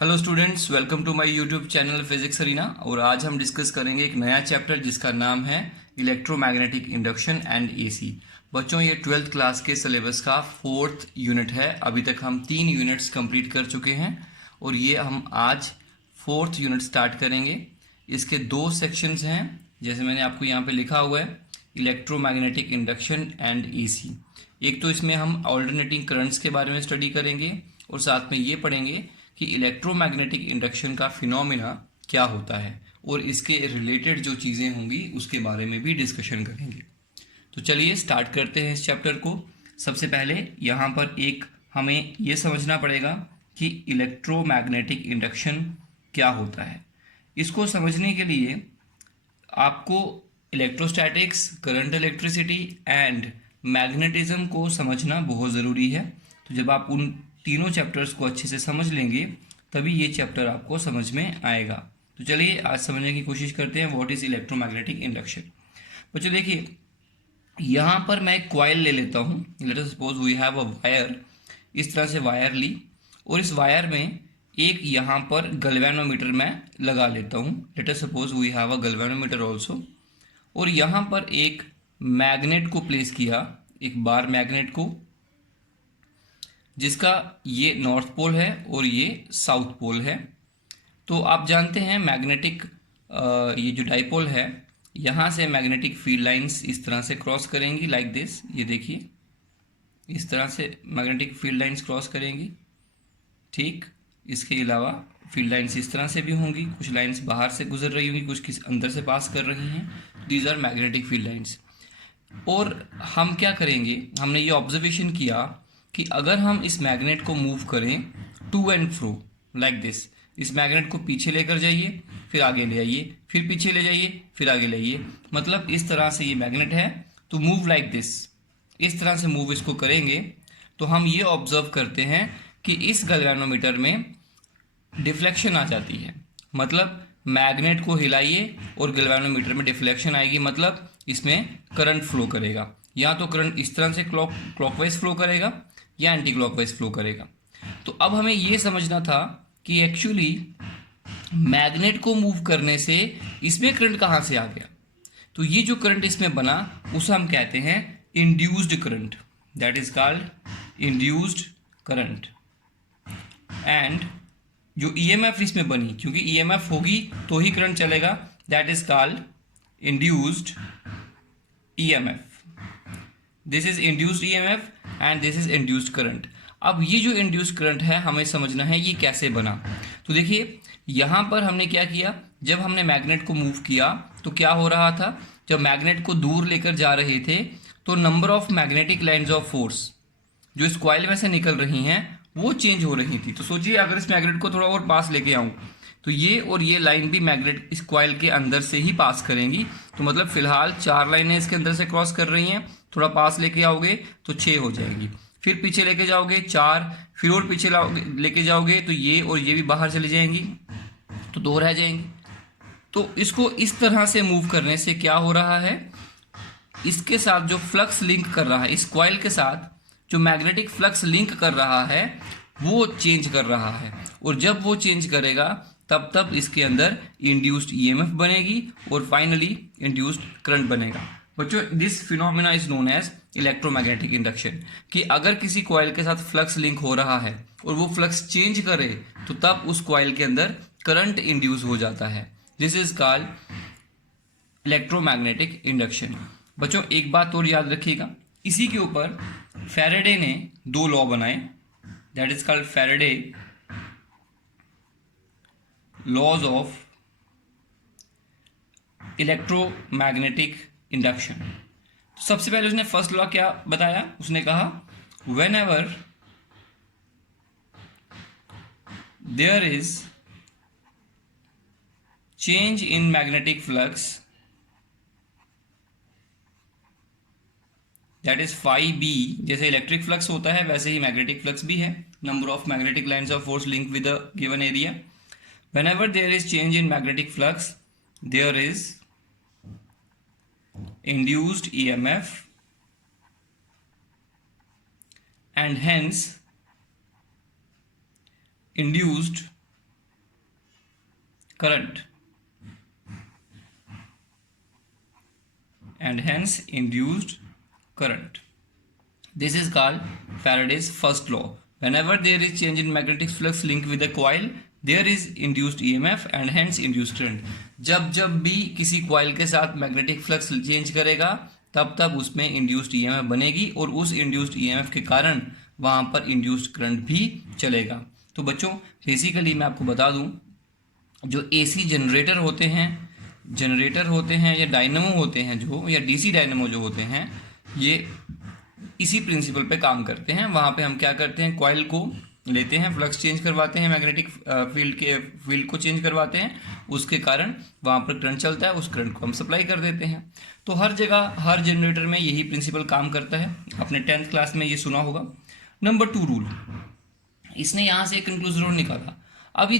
Hello students, welcome to my YouTube channel physics arena. और आज हम डिस्कस करेंगे एक नया चैप्टर जिसका नाम है इलेक्ट्रोमैग्नेटिक इंडक्शन एंड एसी। बच्चों, ये 12th क्लास के सिलेबस का 4th यूनिट है। अभी तक हम 3 यूनिट्स कंप्लीट कर चुके हैं और ये हम आज 4th यूनिट स्टार्ट करेंगे। इसके 2 सेक्शंस हैं, जैसे मैंने आपको यहाँ पे लिखा हुआ है, इलेक्ट्रोमैग्नेटिक इंडक्शन एंड एसी। एक तो इसमें हम ऑल्टरनेटिंग करंट्स के बारे में स्टडी करेंगे और साथ में ये पढ़ेंगे कि इलेक्ट्रोमैग्नेटिक इंडक्शन का फिनोमिना क्या होता है और इसके रिलेटेड जो चीज़ें होंगी उसके बारे में भी डिस्कशन करेंगे। तो चलिए स्टार्ट करते हैं इस चैप्टर को। सबसे पहले यहाँ पर एक हमें ये समझना पड़ेगा कि इलेक्ट्रोमैग्नेटिक इंडक्शन क्या होता है। इसको समझने के लिए आपको electrostatics, current electricity and magnetism को समझना बहुत ज़रूरी है। तो जब आप उन तीनों चैप्टर्स को अच्छे से समझ लेंगे तभी ये चैप्टर आपको समझ में आएगा। तो चलिए आज समझने की कोशिश करते हैं व्हाट इज़ इलेक्ट्रोमैग्नेटिक इंडक्शन। बच्चों देखिए, यहाँ पर मैं एक कॉइल ले लेता हूँ। Let us suppose we have a wire. इस तरह से वायर ली और इस वायर में एक यहाँ पर गैल्वेनोमीटर मैं लगा लेता हूँ। Let us suppose we have a galvanometer also. और यहाँ पर एक मैग्नेट को प्लेस किया, एक बार मैग्नेट को, जिसका ये नॉर्थ पोल है और ये साउथ पोल है। तो आप जानते हैं मैग्नेटिक ये जो डाइपोल है, यहाँ से मैग्नेटिक फील्ड लाइंस इस तरह से क्रॉस करेंगी लाइक दिस। ये देखिए, इस तरह से मैग्नेटिक फील्ड लाइंस क्रॉस करेंगी। ठीक, इसके अलावा फील्ड लाइंस इस तरह से भी होंगी, कुछ लाइंस बाहर से गुजर रही होंगी, कुछ किस अंदर से पास कर रही हैं। These are magnetic field lines. और हम क्या करेंगे, हमने ये ऑब्जर्वेशन किया कि अगर हम इस मैग्नेट को मूव करें to and fro like this, इस मैग्नेट को पीछे लेकर जाइए, फिर आगे ले आइए, फिर पीछे ले जाइए, फिर आगे ले आइए, मतलब इस तरह से ये मैग्नेट है तो मूव लाइक दिस, इस तरह से मूव इसको करेंगे तो हम ये ऑब्जर्व करते हैं कि इस गैल्वेनोमीटर में डिफ्लेक्शन आ जाती है। मतलब मैग्नेट को हिलाइए और गैल्वेनोमीटर में डिफ्लेक्शन आएगी, मतलब इसमें करंट फ्लो करेगा। या तो करंट इस तरह से क्लॉकवाइज फ्लो करेगा या एंटी क्लॉकवाइज फ्लो करेगा। तो अब हमें ये समझना था कि एक्चुअली मैग्नेट को मूव करने से इसमें करंट कहाँ से आ गया। तो ये जो करंट इसमें बना उसे हम कहते हैं induced current, that is called induced current. And जो ईएमएफ इसमें बनी, क्योंकि ईएमएफ होगी तो ही करंट चलेगा, that is called induced EMF. This is induced EMF and this is induced current. अब ये जो इंड्यूस्ड करंट है हमें समझना है ये कैसे बना। तो देखिए, यहाँ पर हमने क्या किया, जब हमने मैग्नेट को मूव किया तो क्या हो रहा था, जब मैग्नेट को दूर लेकर जा रहे थे तो number of magnetic lines of force जो इस कॉइल में से निकल रही हैं वो चेंज हो रही थी। तो सोचिए, अगर इस मैग्नेट को थोड़ा और पास लेके आऊँ तो ये और ये लाइन भी मैग्नेट इस कॉइल के अंदर से ही पास करेंगी। तो मतलब फिलहाल 4 लाइनें इसके अंदर से क्रॉस कर रही हैं, थोड़ा पास लेके आओगे तो 6 हो जाएगी, फिर पीछे लेके जाओगे 4, फिर और पीछे लेके जाओगे तो ये और ये भी बाहर चली जाएंगी तो 2 रह जाएंगी। तो इसको इस तरह से मूव करने से क्या हो रहा है, इसके साथ जो फ्लक्स लिंक कर रहा है, इस कॉइल के साथ जो मैग्नेटिक फ्लक्स लिंक कर रहा है वो चेंज कर रहा है। और जब वो चेंज करेगा तब तब इसके अंदर इंड्यूस्ड ईएमएफ बनेगी और फाइनली इंड्यूस्ड करंट बनेगा। बच्चों, this phenomena is known as electromagnetic induction. कि अगर किसी कॉइल के साथ फ्लक्स लिंक हो रहा है और वो फ्लक्स चेंज करे तो तब उस कॉइल के अंदर करंट इंड्यूस हो जाता है। This is called electromagnetic induction. बच्चों, एक बात और याद रखिएगा, इसी के ऊपर फैराडे ने 2 लॉ बनाए, that is called Faraday laws of electromagnetic induction. सबसे पहले उसने फर्स्ट लॉ क्या बताया, उसने कहा whenever there is change in magnetic flux, that is phi B, जैसे इलेक्ट्रिक फ्लक्स होता है वैसे ही मैग्नेटिक फ्लक्स भी है, number of magnetic lines of force link with a given area. Whenever there is change in magnetic flux, there is induced EMF and hence induced current and hence induced current. This is called Faraday's first law. Whenever there is change in magnetic flux linked with a coil, there is induced EMF and hence induced current. जब भी किसी coil के साथ magnetic flux change करेगा तब तब उसमें induced EMF बनेगी और उस induced EMF के कारण वहाँ पर induced current भी चलेगा। तो बच्चों बेसिकली मैं आपको बता दूँ, जो AC जनरेटर होते हैं या डायनेमो होते हैं जो, या DC डायनेमो जो होते हैं, ये इसी प्रिंसिपल पे काम करते हैं। वहाँ पे हम क्या करते हैं, कॉइल को लेते हैं, फ्लक्स चेंज करवाते हैं, मैग्नेटिक फील्ड को चेंज करवाते हैं, उसके कारण वहाँ पर करंट चलता है, उस करंट को हम सप्लाई कर देते हैं। तो हर जगह हर जनरेटर में यही प्रिंसिपल काम करता है। आपने 10th क्लास में ये सुना होगा। नंबर 2 रूल, इसने यहाँ से एक कंक्लूजन और निकाला। अब ये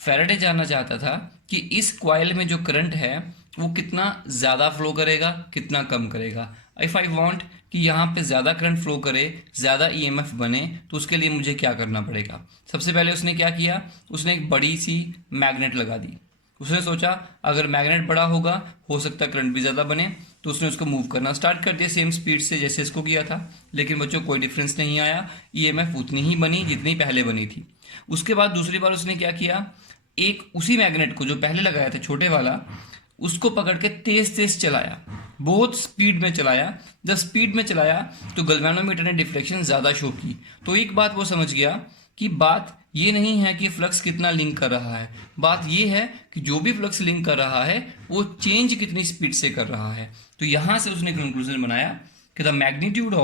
फैराडे जानना चाहता था कि इस कॉइल में जो करंट है वो कितना ज़्यादा फ्लो करेगा, कितना कम करेगा। इफ़ आई वांट कि यहाँ पे ज़्यादा करंट फ्लो करे, ज़्यादा ईएमएफ बने, तो उसके लिए मुझे क्या करना पड़ेगा। सबसे पहले उसने क्या किया, उसने एक बड़ी सी मैग्नेट लगा दी। उसने सोचा अगर मैग्नेट बड़ा होगा हो सकता है करंट भी ज़्यादा बने, तो उसने उसको मूव करना स्टार्ट कर दिया सेम स्पीड से जैसे इसको किया था। लेकिन बच्चों कोई डिफरेंस नहीं आया, ईएमएफ उतनी ही बनी जितनी पहले बनी थी। उसके बाद दूसरी बार उसने क्या किया, एक उसी मैग्नेट को जो पहले लगाया था छोटे वाला, उसको पकड़ के तेज तेज चलाया, बहुत स्पीड में चलाया। जब स्पीड में चलाया तो गैल्वेनोमीटर ने डिफ्लेक्शन ज़्यादा शो की। तो एक बात वो समझ गया कि बात ये नहीं है कि फ्लक्स कितना लिंक कर रहा है, बात ये है कि जो भी फ्लक्स लिंक कर रहा है वो चेंज कितनी स्पीड से कर रहा है। तो यहां से उसने कंक्लूजन बनाया कि the magnitude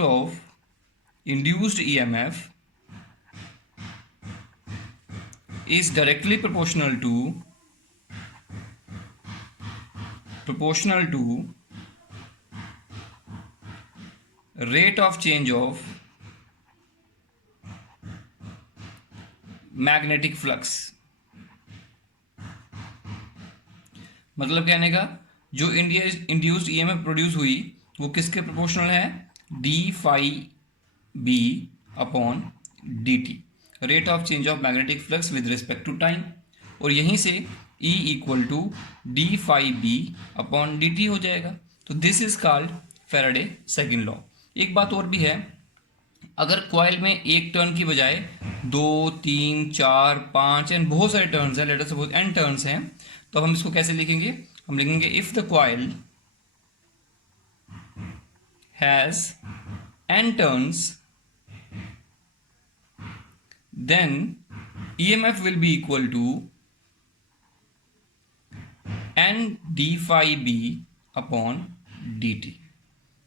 of induced EMF is directly proportional to rate of change of magnetic flux। मतलब कहने का जो इंड्यूस्ड ईएमएफ प्रोड्यूस हुई वो किसके प्रोपोर्शनल है, D phi B upon D T, rate of change of magnetic flux with respect to time. और यहीं से E equal to D phi B upon D T हो जाएगा। तो this is called Faraday second law. एक बात और भी है, अगर कॉइल में एक टर्न की बजाय 2, 3, 4, 5 एंड बहुत सारे टर्न्स हैं, let us suppose n turns हैं, तो हम इसको कैसे लिखेंगे, हम लिखेंगे if the coil has n turns then EMF will be equal to n d phi b upon dt।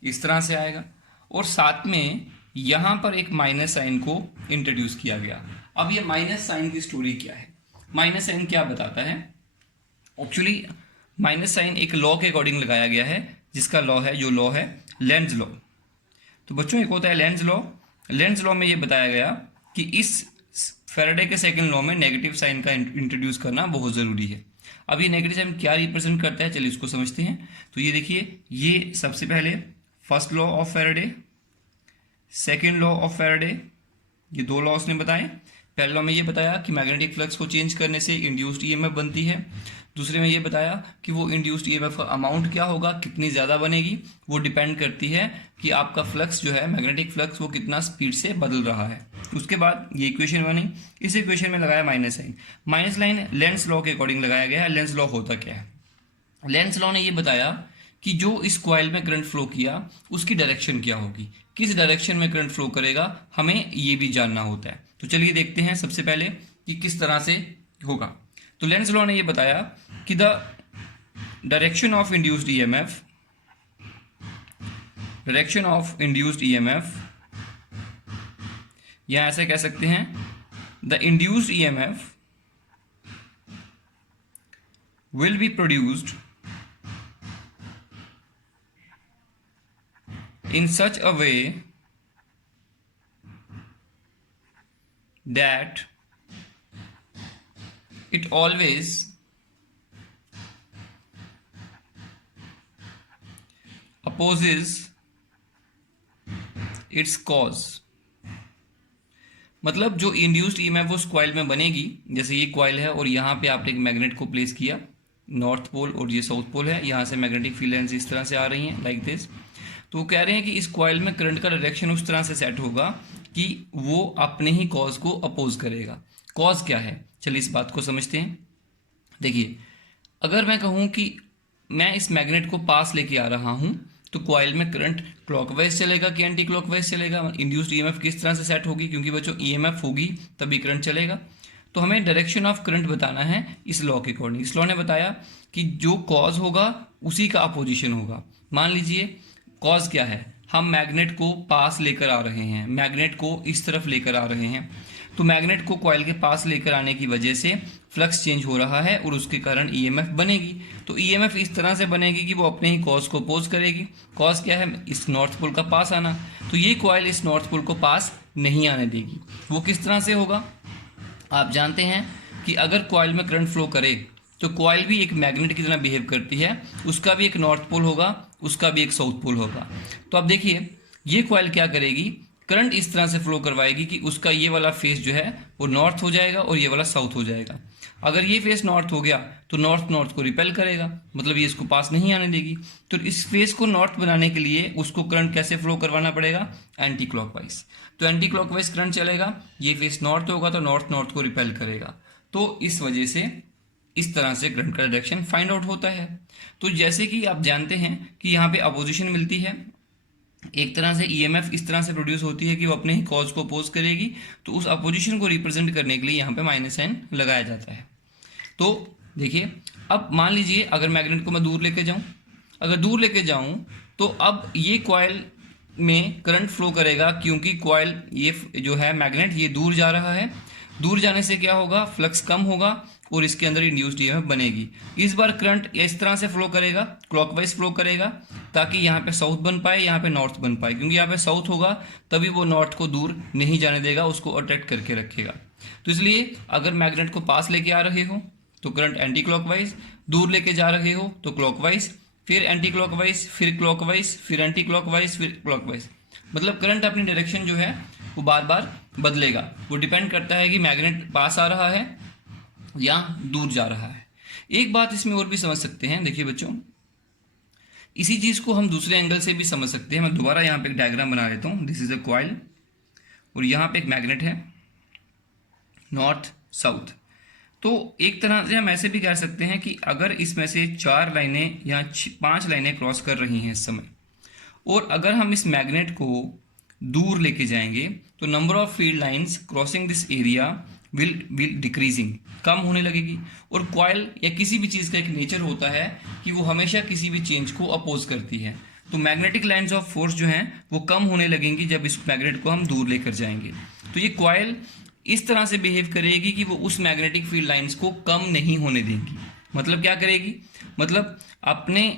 इस तरह से आएगा। और साथ में यहां पर एक माइनस साइन को इंट्रोड्यूस किया गया। अब ये माइनस साइन की स्टोरी क्या है, माइनस साइन क्या बताता है, एक्चुअली माइनस साइन एक लॉ के अकॉर्डिंग लगाया गया है, जिसका लॉ है, जो लॉ है लेंज लॉ। तो बच्चों एक होता है लेंज लॉ। लेंज लॉ में ये बताया गया कि इस फैराडे के सेकंड लॉ में नेगेटिव साइन का इंट्रोड्यूस करना बहुत ज़रूरी है। अब ये नेगेटिव साइन क्या रिप्रेजेंट करता है, चलिए इसको समझते हैं। तो ये देखिए, ये सबसे पहले first law of Faraday, second law of Faraday, ये दो लॉ उसने बताए। पहले लॉ में ये बताया कि मैग्नेटिक फ्लक्स को चेंज करने से इंड्यूस्ड ईएमएफ बनती है। दूसरे में ये बताया कि वो इंड्यूस्ड ईएमएफ का अमाउंट क्या होगा, कितनी ज़्यादा बनेगी, वो डिपेंड करती है कि आपका फ्लक्स जो है, मैग्नेटिक फ्लक्स, वो कितना स्पीड से बदल रहा है। उसके बाद ये इक्वेशन बनी, इस इक्वेशन में लगाया minus sign. Minus line Lenz law के अकॉर्डिंग लगाया गया है। लेंस लॉ होता क्या है, लेंस लॉ ने ये बताया कि जो इस कॉइल में करंट फ्लो किया उसकी डायरेक्शन क्या होगी, किस डायरेक्शन में करंट फ्लो करेगा, हमें ये भी जानना होता है। तो चलिए देखते हैं सबसे पहले कि किस तरह से होगा। तो लेंस लॉ ने ये बताया कि the direction of induced EMF, या ऐसे कह सकते हैं the induced EMF will be produced in such a way that it always opposes its cause। मतलब जो इंड्यूस्ड ईएमएफ वो उस कॉइल में बनेगी, जैसे ये कॉइल है और यहाँ पे आपने एक मैग्नेट को प्लेस किया, नॉर्थ पोल और ये साउथ पोल है, यहाँ से मैग्नेटिक फील्ड लाइंस इस तरह से आ रही हैं लाइक दिस। तो वो कह रहे हैं कि इस कॉइल में करंट का डायरेक्शन उस तरह से सेट होगा कि वो अपने ही कॉज को अपोज करेगा। कॉज क्या है, चलिए इस बात को समझते हैं। देखिए, अगर मैं कहूँ कि मैं इस मैग्नेट को पास लेके आ रहा हूँ तो कॉइल में करंट क्लॉकवाइज चलेगा कि एंटी क्लॉकवाइज चलेगा, इंड्यूस्ड ईएमएफ किस तरह से सेट होगी, क्योंकि बच्चों ईएमएफ होगी तभी करंट चलेगा। तो हमें डायरेक्शन ऑफ करंट बताना है इस लॉ के अकॉर्डिंग। इस लॉ ने बताया कि जो कॉज होगा उसी का अपोजिशन होगा। मान लीजिए कॉज क्या है, हम मैग्नेट को पास लेकर आ रहे हैं, मैग्नेट को इस तरफ लेकर आ रहे हैं, तो मैग्नेट को कॉइल के पास लेकर आने की वजह से फ्लक्स चेंज हो रहा है और उसके कारण ईएमएफ बनेगी। तो ईएमएफ इस तरह से बनेगी कि वो अपने ही कॉज को अपोज करेगी। कॉज क्या है, इस नॉर्थ पोल का पास आना, तो ये कॉइल इस नॉर्थ पोल को पास नहीं आने देगी। वो किस तरह से होगा, आप जानते हैं कि अगर कॉइल में करंट फ्लो करे तो कॉइल भी एक मैग्नेट की तरह बिहेव करती है, उसका भी एक नॉर्थ पोल होगा, उसका भी एक साउथ पोल होगा। तो अब देखिए ये कॉइल क्या करेगी, करंट इस तरह से फ्लो करवाएगी कि उसका ये वाला फेस जो है वो नॉर्थ हो जाएगा और ये वाला साउथ हो जाएगा। अगर ये फेस नॉर्थ हो गया तो नॉर्थ नॉर्थ को रिपेल करेगा, मतलब ये इसको पास नहीं आने देगी। तो इस फेस को नॉर्थ बनाने के लिए उसको करंट कैसे फ्लो करवाना पड़ेगा, एंटी क्लॉकवाइज। तो एंटी क्लॉकवाइज करंट चलेगा, ये फेस नॉर्थ होगा तो नॉर्थ नॉर्थ को रिपेल करेगा। तो इस वजह से इस तरह से करंट का डायरेक्शन फाइंड आउट होता है। तो जैसे कि आप जानते हैं कि यहाँ पे अपोजिशन मिलती है, एक तरह से ईएमएफ इस तरह से प्रोड्यूस होती है कि वो अपने ही कॉज को अपोज करेगी, तो उस अपोजिशन को रिप्रेजेंट करने के लिए यहाँ पे माइनस साइन लगाया जाता है। तो देखिए, अब मान लीजिए अगर मैग्नेट को मैं दूर लेके जाऊँ, अगर दूर लेके जाऊँ तो अब ये कॉइल में करंट फ्लो करेगा, क्योंकि कॉइल ये जो है मैग्नेट ये दूर जा रहा है। दूर जाने से क्या होगा, फ्लक्स कम होगा और इसके अंदर इंड्यूस्ड ईएमएफ बनेगी। इस बार करंट इस तरह से फ्लो करेगा, क्लॉकवाइज फ्लो करेगा, ताकि यहाँ पे साउथ बन पाए, यहाँ पे नॉर्थ बन पाए, क्योंकि यहाँ पे साउथ होगा तभी वो नॉर्थ को दूर नहीं जाने देगा, उसको अट्रैक्ट करके रखेगा। तो इसलिए अगर मैग्नेट को पास लेके आ रहे हो तो करंट एंटी क्लॉकवाइज, दूर लेके जा रहे हो तो क्लॉकवाइज, फिर एंटी क्लॉकवाइज, फिर क्लॉकवाइज, फिर एंटी क्लॉकवाइज, फिर क्लॉकवाइज। मतलब करंट अपनी डायरेक्शन जो है वो बार बार बदलेगा। वो डिपेंड करता है कि मैग्नेट पास आ रहा है या दूर जा रहा है। एक बात इसमें और भी समझ सकते हैं, देखिए बच्चों, इसी चीज को हम दूसरे एंगल से भी समझ सकते हैं। मैं दोबारा यहाँ पे एक डायग्राम बना लेता हूँ। दिस इज अ कॉइल और यहाँ पे एक मैग्नेट है, नॉर्थ साउथ। तो एक तरह से हम ऐसे भी कह सकते हैं कि अगर इसमें से 4 लाइनें या 5 लाइनें क्रॉस कर रही हैं इस समय, और अगर हम इस मैग्नेट को दूर लेके जाएंगे तो number of field lines crossing this area will decreasing, कम होने लगेगी। और कॉइल या किसी भी चीज़ का एक नेचर होता है कि वो हमेशा किसी भी चेंज को अपोज करती है। तो मैग्नेटिक लाइंस ऑफ फोर्स जो हैं वो कम होने लगेंगी जब इस मैग्नेट को हम दूर लेकर जाएंगे। तो ये कॉइल इस तरह से बिहेव करेगी कि वो उस मैग्नेटिक फील्ड लाइंस को कम नहीं होने देगी। मतलब क्या करेगी, मतलब अपने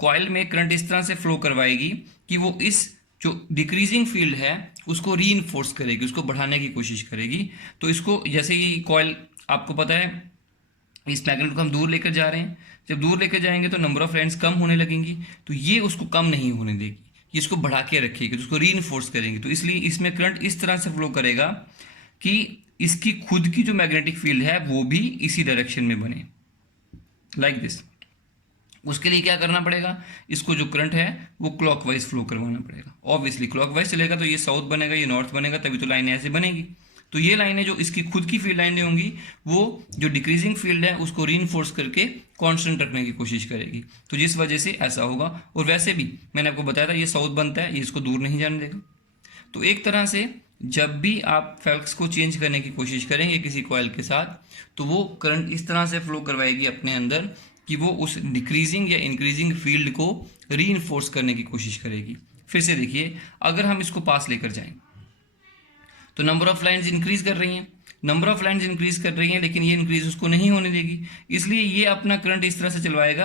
कॉइल में करंट इस तरह से फ्लो करवाएगी कि वो इस जो डिक्रीजिंग फील्ड है उसको रीइंफोर्स करेगी, उसको बढ़ाने की कोशिश करेगी। तो इसको, जैसे ये कॉइल आपको पता है, इस मैग्नेट को हम दूर लेकर जा रहे हैं, जब दूर लेकर जाएंगे तो नंबर ऑफ लाइंस कम होने लगेंगी, तो ये उसको कम नहीं होने देगी, ये इसको बढ़ा के रखेगी, तो उसको रीइंफोर्स करेंगे। तो इसलिए इसमें करंट इस तरह से फ्लो करेगा कि इसकी खुद की जो मैग्नेटिक फील्ड है वो भी इसी डायरेक्शन में बने, लाइक दिस। उसके लिए क्या करना पड़ेगा, इसको जो करंट है वो क्लॉकवाइज फ्लो करवाना पड़ेगा। ऑब्वियसली क्लॉकवाइज चलेगा तो ये साउथ बनेगा, ये नॉर्थ बनेगा, तभी तो लाइनें ऐसे बनेगी। तो ये लाइनें जो इसकी खुद की फील्ड लाइनें होंगी वो जो डिक्रीजिंग फील्ड है उसको रीइंफोर्स करके कांस्टेंट रखने की कोशिश करेगी, तो जिस वजह से ऐसा होगा। और वैसे भी मैंने आपको बताया था ये साउथ बनता है, ये इसको दूर नहीं जाने देगा। तो एक तरह से जब भी आप फ्लक्स को चेंज करने की कोशिश करेंगे किसी कॉइल के साथ, तो वो करंट इस तरह से फ्लो करवाएगी अपने अंदर कि वो उस डिक्रीजिंग या इंक्रीजिंग फील्ड को रीइंफोर्स करने की कोशिश करेगी। फिर से देखिए, अगर हम इसको पास लेकर जाएं तो नंबर ऑफ लाइंस इंक्रीज कर रही हैं, नंबर ऑफ लाइंस इंक्रीज कर रही हैं, लेकिन ये इंक्रीज उसको नहीं होने देगी। इसलिए ये अपना करंट इस तरह से चलवाएगा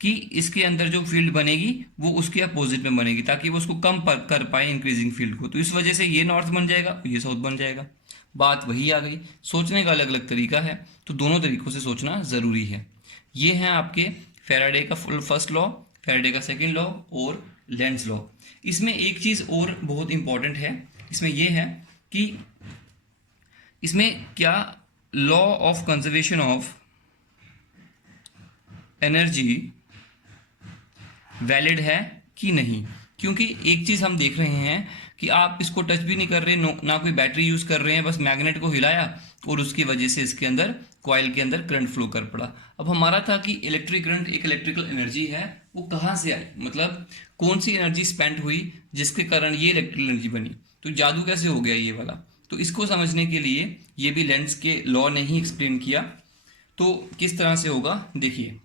कि इसके अंदर जो फील्ड बनेगी वो उसके अपोजिट में बनेगी, ताकि वो उसको कम कर पाए इंक्रीजिंग फील्ड को। तो इस वजह से ये नॉर्थ बन जाएगा, ये साउथ बन जाएगा। बात वही आ गई, सोचने का अलग अलग तरीका है, तो दोनों तरीकों से सोचना ज़रूरी है। ये हैं आपके फैराडे का फर्स्ट लॉ, फैराडे का सेकंड लॉ और लेंज लॉ। इसमें एक चीज़ और बहुत इंपॉर्टेंट है, इसमें यह है कि इसमें क्या law of conservation of energy valid है कि नहीं, क्योंकि एक चीज़ हम देख रहे हैं कि आप इसको टच भी नहीं कर रहे, ना कोई बैटरी यूज़ कर रहे हैं, बस मैग्नेट को हिलाया और उसकी वजह से इसके अंदर कॉइल के अंदर करंट फ्लो कर पड़ा। अब हमारा था कि इलेक्ट्रिक करंट एक इलेक्ट्रिकल एनर्जी है, वो कहाँ से आई, मतलब कौन सी एनर्जी स्पेंड हुई जिसके कारण ये इलेक्ट्रिकल एनर्जी बनी, तो जादू कैसे हो गया ये वाला। तो इसको समझने के लिए ये भी लेंस के लॉ ने ही एक्सप्लेन किया। तो किस तरह से होगा देखिए,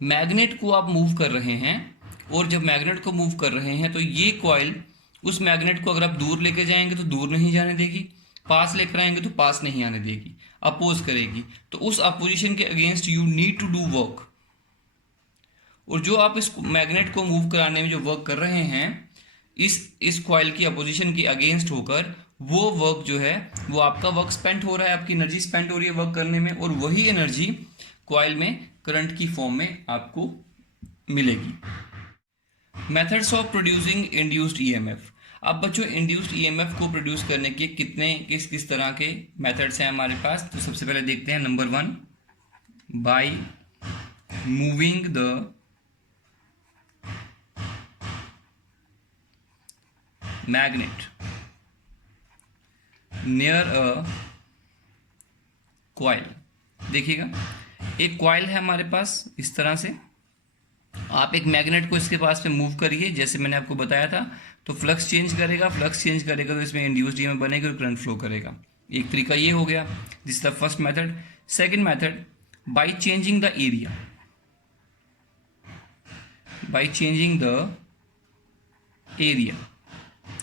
मैग्नेट को आप मूव कर रहे हैं, और जब मैग्नेट को मूव कर रहे हैं तो ये कॉइल उस मैग्नेट को अगर आप दूर लेके जाएंगे तो दूर नहीं जाने देगी, पास लेकर आएंगे तो पास नहीं आने देगी, अपोज करेगी। तो उस अपोजिशन के against you need to do work, और जो आप इस मैग्नेट को मूव कराने में जो वर्क कर रहे हैं इस कॉइल की अपोजिशन के अगेंस्ट होकर, वो वर्क जो है वो आपका वर्क स्पेंड हो रहा है, आपकी एनर्जी स्पेंड हो रही है वर्क करने में, और वही एनर्जी कॉइल में करंट की फॉर्म में आपको मिलेगी। Methods of producing induced EMF. अब बच्चों इंड्यूस्ड ईएमएफ को प्रोड्यूस करने के किस किस तरह के मेथड्स हैं हमारे पास। तो सबसे पहले देखते हैं number 1, by moving the magnet near a coil. देखिएगा एक कॉइल है हमारे पास इस तरह से, आप एक मैग्नेट को इसके पास में मूव करिए, जैसे मैंने आपको बताया था, तो फ्लक्स चेंज करेगा, फ्लक्स चेंज करेगा तो इसमें इंड्यूस्ड ईएमएफ बनेगी और करंट फ्लो करेगा। एक तरीका ये हो गया, this is the first method. Second method, by changing the area, by changing the area.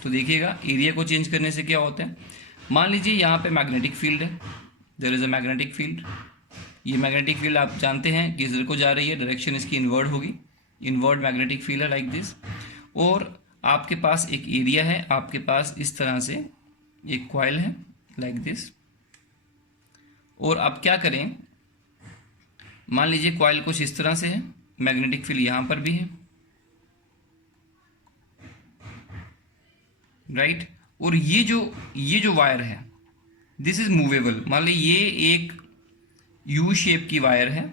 तो देखिएगा एरिया को चेंज करने से क्या होता है, मान लीजिए यहाँ पे मैग्नेटिक फील्ड है, there is a magnetic field. ये मैग्नेटिक फील्ड आप जानते हैं कि इधर को जा रही है, डायरेक्शन इसकी इनवर्ड होगी, इनवर्ड मैग्नेटिक फील्ड है लाइक दिस। और आपके पास एक एरिया है, आपके पास इस तरह से एक कॉइल है लाइक दिस। और आप क्या करें, मान लीजिए कॉइल कुछ इस तरह से है, मैग्नेटिक फील्ड यहाँ पर भी है, राइट। और ये जो वायर है दिस इज मूवेबल। मान लीजिए ये एक यू शेप की वायर है,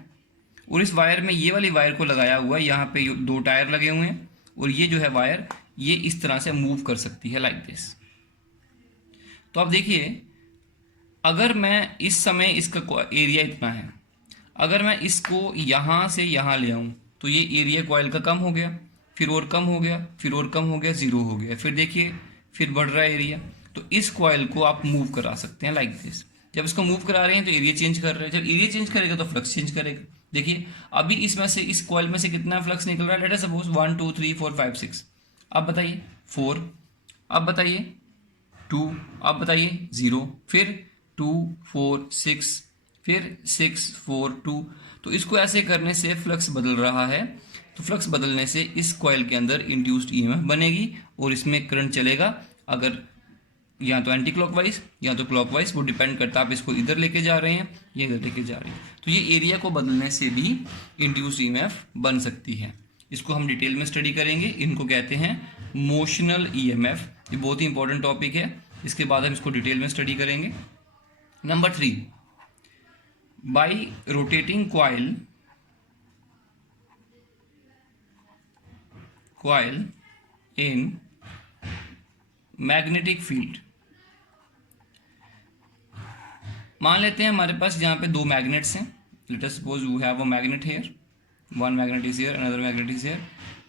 और इस वायर में ये वाली वायर को लगाया हुआ है, यहाँ पे 2 टायर लगे हुए हैं, और ये जो है वायर ये इस तरह से मूव कर सकती है लाइक दिस। तो आप देखिए अगर मैं इस समय इसका एरिया इतना है, अगर मैं इसको यहाँ से यहाँ ले आऊँ तो ये एरिया कॉइल का कम हो गया, फिर और कम हो गया, फिर और कम हो गया, 0 हो गया, फिर देखिए फिर बढ़ रहा है एरिया। तो इस कॉइल को आप मूव करा सकते हैं लाइक दिस। जब इसको मूव करा रहे हैं तो एरिया चेंज कर रहे हैं, जब एरिया चेंज करेगा तो फ्लक्स चेंज करेगा। देखिए अभी इसमें से इस कॉइल में से कितना फ्लक्स निकल रहा है, लेट अस सपोज 1 2 3 4 5 6। अब बताइए 4, अब बताइए 2, अब बताइए 0, फिर 2 4 6, फिर 6 4 2। तो इसको ऐसे करने से फ्लक्स बदल रहा है, तो फ्लक्स बदलने से इस कॉइल के अंदर इंड्यूस्ड ईएमएफ बनेगी और इसमें करंट चलेगा, अगर या तो एंटी क्लॉकवाइज या तो क्लॉकवाइज, वो डिपेंड करता है आप इसको इधर लेके जा रहे हैं या इधर लेके जा रहे हैं। तो ये एरिया को बदलने से भी इंड्यूस्ड ईएमएफ बन सकती है। इसको हम डिटेल में स्टडी करेंगे, इनको कहते हैं मोशनल ईएमएफ। ये बहुत ही इंपॉर्टेंट टॉपिक है, इसके बाद हम इसको डिटेल में स्टडी करेंगे। Number 3, bye rotating coil in magnetic field. मान लेते हैं हमारे पास यहाँ पे 2 मैग्नेट्स हैं, let us suppose we have a magnet here, one magnet is here, another magnet is here,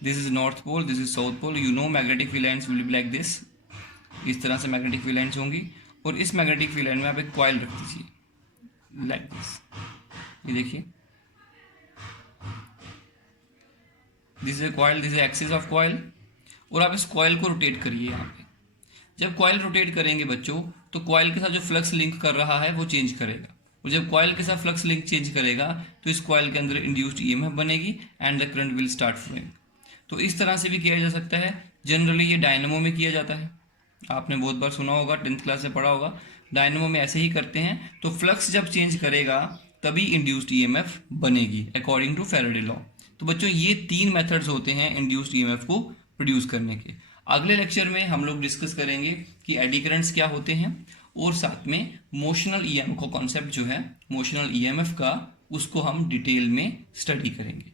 this is north pole, this is south pole, you know magnetic field lines will be like this। इस तरह से magnetic field lines होंगी, और इस magnetic field line में आप एक coil रख दीजिए लाइक दिस। ये देखिए this is coil, this is axis of coil, और आप इस कॉइल को रोटेट करिए। यहाँ पे जब कॉइल रोटेट करेंगे बच्चों, तो कॉइल के साथ जो फ्लक्स लिंक कर रहा है वो चेंज करेगा, और जब कॉइल के साथ फ्लक्स लिंक चेंज करेगा तो इस कॉइल के अंदर इंड्यूस्ड ईएमएफ बनेगी and the current will start flowing. तो इस तरह से भी किया जा सकता है। जनरली ये डायनेमो में किया जाता है, आपने बहुत बार सुना होगा, 10th क्लास से पढ़ा होगा, डायनेमो में ऐसे ही करते हैं। तो फ्लक्स जब चेंज करेगा तभी इंड्यूस्ड ईएमएफ बनेगी अकॉर्डिंग टू फैराडे लॉ। तो बच्चों ये 3 मेथड्स होते हैं इंड्यूस्ड ईएमएफ को प्रोड्यूस करने के। अगले लेक्चर में हम लोग डिस्कस करेंगे कि एडी करंट्स क्या होते हैं और साथ में मोशनल ईएमएफ का कॉन्सेप्ट जो है, मोशनल ईएमएफ का, उसको हम डिटेल में स्टडी करेंगे।